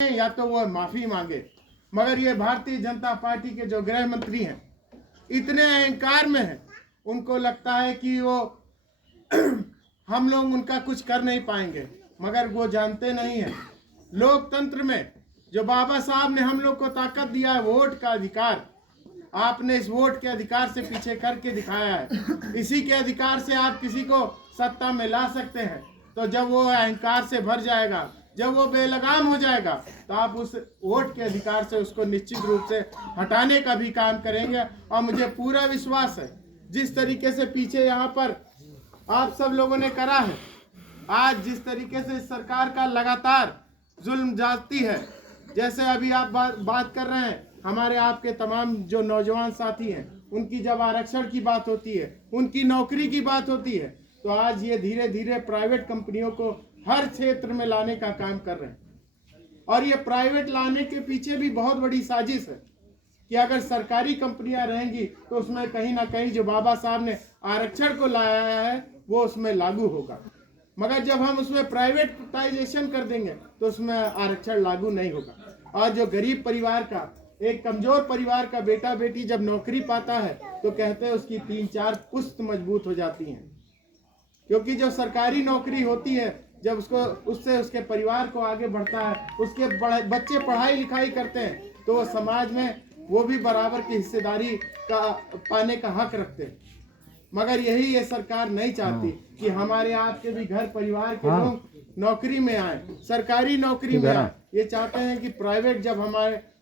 या तो वो माफी मांगे। मगर ये भारतीय जनता पार्टी के जो गृह मंत्री हैं इतने अहंकार में हैं, उनको लगता है कि वो हम लोग उनका कुछ कर नहीं पाएंगे। मगर वो जानते नहीं है लोकतंत्र में जो बाबा साहब ने हम लोग को ताकत दिया है, वोट का अधिकार, आपने इस वोट के अधिकार से पीछे करके दिखाया है। इसी के अधिकार से आप किसी को सत्ता में ला सकते हैं। तो जब वो अहंकार से भर जाएगा, जब वो बेलगाम हो जाएगा, तो आप उस वोट के अधिकार से उसको निश्चित रूप से हटाने का भी काम करेंगे। और मुझे पूरा विश्वास है जिस तरीके से पीछे यहाँ पर आप सब लोगों ने करा है, आज जिस तरीके से सरकार का लगातार जुल्म जाती है, जैसे अभी आप बात कर रहे हैं, हमारे आपके तमाम जो नौजवान साथी हैं उनकी जब आरक्षण की बात होती है, उनकी नौकरी की बात होती है, तो आज ये धीरे धीरे प्राइवेट कंपनियों को हर क्षेत्र में लाने का काम कर रहे हैं। और ये प्राइवेट लाने के पीछे भी बहुत बड़ी साजिश है कि अगर सरकारी कंपनियां रहेंगी तो उसमें कहीं ना कहीं जो बाबा साहब ने आरक्षण को लाया है वो उसमें लागू होगा। मगर जब हम उसमें प्राइवेटाइजेशन कर देंगे तो उसमें आरक्षण लागू नहीं होगा। और जो गरीब परिवार का, एक कमजोर परिवार का बेटा बेटी जब नौकरी पाता है तो कहते हैं उसकी 3-4 पुश्त मजबूत हो जाती हैं। क्योंकि जो सरकारी नौकरी होती है, जब उससे उसके परिवार को आगे बढ़ता है, उसके बच्चे पढ़ाई लिखाई करते हैं, तो वो समाज में वो भी बराबर की हिस्सेदारी का पाने का हक रखते हैं। मगर यही ये सरकार नहीं चाहती कि हमारे आपके भी घर परिवार के लोग नौकरी में आए, सरकारी नौकरी में आए। ये चाहते हैं कि प्राइवेट, जब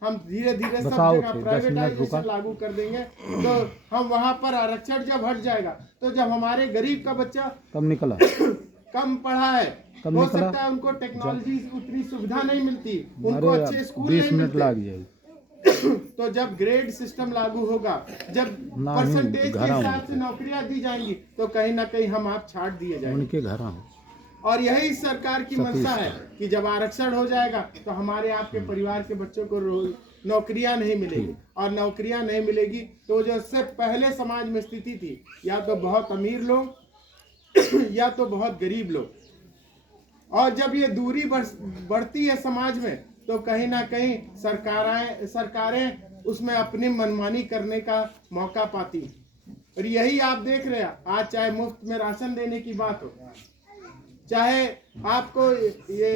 हम धीरे धीरे सब जगह प्राइवेटाइजेशन लागू कर देंगे तो हम वहाँ पर आरक्षण जब हट जाएगा, तो जब हमारे गरीब का बच्चा कम पढ़ा है, हो सकता है उनको टेक्नोलॉजी उतनी सुविधा नहीं मिलती, उनको अच्छे स्कूल नहीं मिलते, तो जब ग्रेड सिस्टम लागू होगा, जब परसेंटेज के हिसाब से नौकरियां दी जाएंगी, तो कहीं ना कहीं हम आप छाट दिए जाएंगे उनके घर। और यही सरकार की मंशा है कि जब आरक्षण हो जाएगा तो हमारे आपके परिवार के बच्चों को नौकरियां नहीं मिलेगी। और नौकरियां नहीं मिलेगी तो जो इससे पहले समाज में स्थिति थी, या तो बहुत अमीर लोग या तो बहुत गरीब लोग। और जब ये दूरी बढ़ती है समाज में, तो कहीं ना कहीं सरकारें उसमें अपनी मनमानी करने का मौका पाती। और यही आप देख रहे हैं आज, चाहे मुफ्त में राशन देने की बात हो, चाहे आपको ये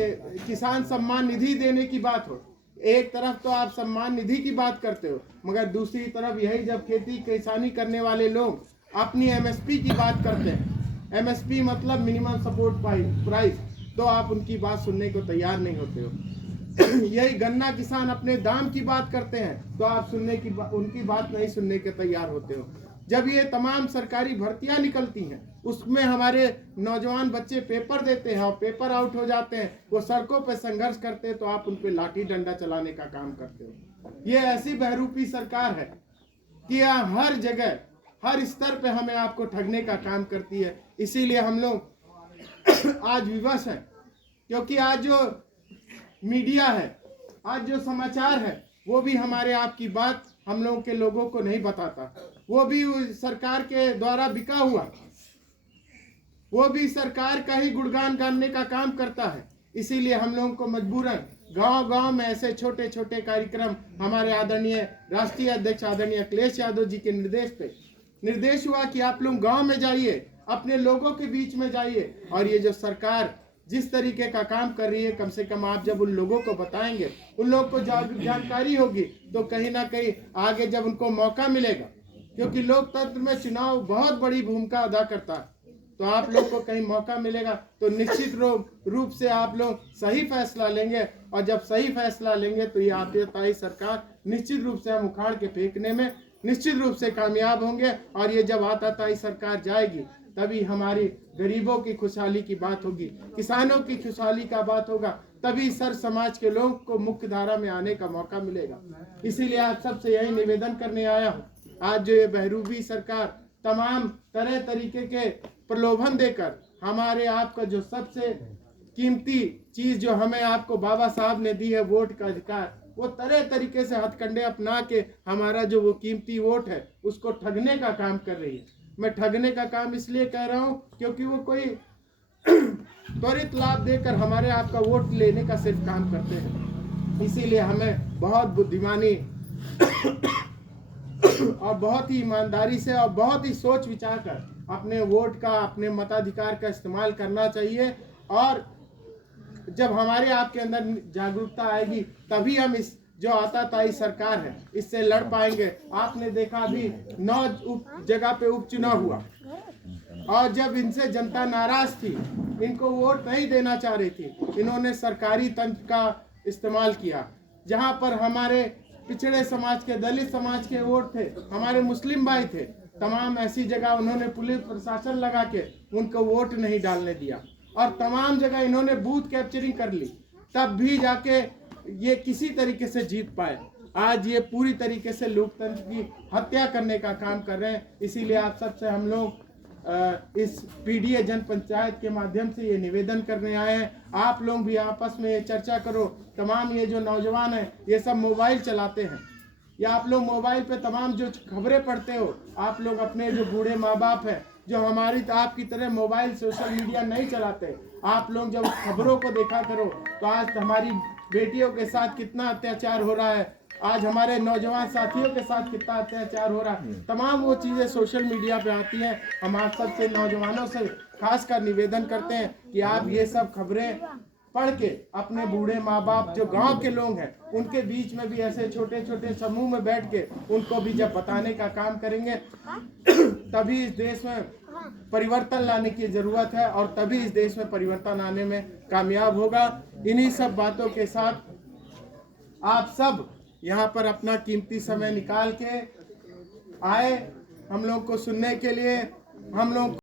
किसान सम्मान निधि देने की बात हो। एक तरफ तो आप सम्मान निधि की बात करते हो, मगर दूसरी तरफ यही जब खेती किसानी करने वाले लोग अपनी एमएसपी की बात करते हैं, एमएसपी मतलब मिनिमम सपोर्ट प्राइस, तो आप उनकी बात सुनने को तैयार नहीं होते हो। यही गन्ना किसान अपने दाम की बात करते हैं, तो आप उनकी बात नहीं सुनने के तैयार होते हो। जब ये तमाम सरकारी भर्तियां निकलती हैं, उसमें हमारे नौजवान बच्चे पेपर देते हैं और पेपर आउट हो जाते हैं, वो सड़कों पर संघर्ष करते हैं, तो आप उन पे लाठी डंडा चलाने का काम करते हो। ये ऐसी बहरूपी सरकार है कि हर जगह हर स्तर पे हमें आपको ठगने का काम करती है। इसीलिए हम लोग आज विवश हैं, क्योंकि आज जो मीडिया है, आज जो समाचार है, वो भी हमारे आपकी बात हम लोगों के लोगों को नहीं बताता। वो भी सरकार के द्वारा बिका हुआ, वो भी सरकार का ही गुणगान गाने का काम करता है। इसीलिए हम लोगों को मजबूरन गांव-गांव में ऐसे छोटे छोटे कार्यक्रम हमारे आदरणीय राष्ट्रीय अध्यक्ष आदरणीय अखिलेश यादव जी के निर्देश हुआ कि आप लोग गांव में जाइए, अपने लोगों के बीच में जाइए। और ये जो सरकार जिस तरीके का काम कर रही है, कम से कम आप जब उन लोगों को बताएंगे, उन लोगों को जानकारी होगी, तो कहीं ना कहीं आगे जब उनको मौका मिलेगा, क्योंकि लोकतंत्र में चुनाव बहुत बड़ी भूमिका अदा करता है, तो आप लोग को कहीं मौका मिलेगा तो निश्चित रूप से आप लोग सही फैसला लेंगे। और जब सही फैसला लेंगे तो ये आताई सरकार निश्चित रूप से हम उखाड़ के फेंकने में निश्चित रूप से कामयाब होंगे। और ये जब आताई सरकार जाएगी, तभी हमारी गरीबों की खुशहाली की बात होगी, किसानों की खुशहाली का बात होगा, तभी सर समाज के लोगों को मुख्य धारा में आने का मौका मिलेगा। इसीलिए आप सबसे यही निवेदन करने आया हूँ। आज जो ये बहरूपी सरकार तमाम तरह तरीके के प्रलोभन देकर हमारे आपका जो सबसे कीमती चीज जो हमें आपको बाबा साहब ने दी है, वोट का अधिकार, वो तरह तरीके से हथकंडे अपना के हमारा जो वो कीमती वोट है उसको ठगने का काम कर रही है। मैं ठगने का काम इसलिए कह रहा हूँ क्योंकि वो कोई त्वरित लाभ देकर हमारे आपका वोट लेने का सिर्फ काम करते हैं। इसीलिए हमें बहुत बुद्धिमानी और बहुत ही ईमानदारी से और बहुत ही सोच विचार कर अपने वोट का, अपने मताधिकार का इस्तेमाल करना चाहिए। और जब हमारे आपके अंदर जागरूकता आएगी तभी हम इस जो आताताई सरकार है इससे लड़ पाएंगे। आपने देखा अभी 9 जगह पे उपचुनाव हुआ और जब इनसे जनता नाराज थी, इनको वोट नहीं देना चाह रही थी, इन्होंने सरकारी तंत्र का इस्तेमाल किया। जहां पर हमारे पिछड़े समाज के, दलित समाज के वोट थे, हमारे मुस्लिम भाई थे, तमाम ऐसी जगह उन्होंने पुलिस प्रशासन लगा के उनको वोट नहीं डालने दिया और तमाम जगह इन्होंने बूथ कैप्चरिंग कर ली, तब भी जाके ये किसी तरीके से जीत पाए। आज ये पूरी तरीके से लोकतंत्र की हत्या करने का काम कर रहे हैं। इसीलिए आप सबसे हम लोग इस पीडीए जन पंचायत के माध्यम से ये निवेदन करने आए हैं। आप लोग भी आपस में ये चर्चा करो। तमाम ये जो नौजवान हैं ये सब मोबाइल चलाते हैं, या आप लोग मोबाइल पे तमाम जो खबरें पढ़ते हो, आप लोग अपने जो बूढ़े माँ बाप हैं जो हमारी आपकी तरह मोबाइल सोशल मीडिया नहीं चलाते, आप लोग जब खबरों को देखा करो तो आज हमारी बेटियों के साथ कितना अत्याचार हो रहा है, आज हमारे नौजवान साथियों के साथ कितना अत्याचार हो रहा है, तमाम वो चीज़ें सोशल मीडिया पे आती हैं। हम आप सबसे नौजवानों से खासकर निवेदन करते हैं कि आप ये सब खबरें पढ़ के अपने बूढ़े माँ बाप जो गांव के लोग हैं उनके बीच में भी ऐसे छोटे छोटे समूह में बैठ के उनको भी जब बताने का काम करेंगे तभी इस देश में परिवर्तन लाने की जरूरत है और तभी इस देश में परिवर्तन आने में कामयाब होगा। इन्हीं सब बातों के साथ आप सब यहाँ पर अपना कीमती समय निकाल के आए हम लोग को सुनने के लिए। हम लोग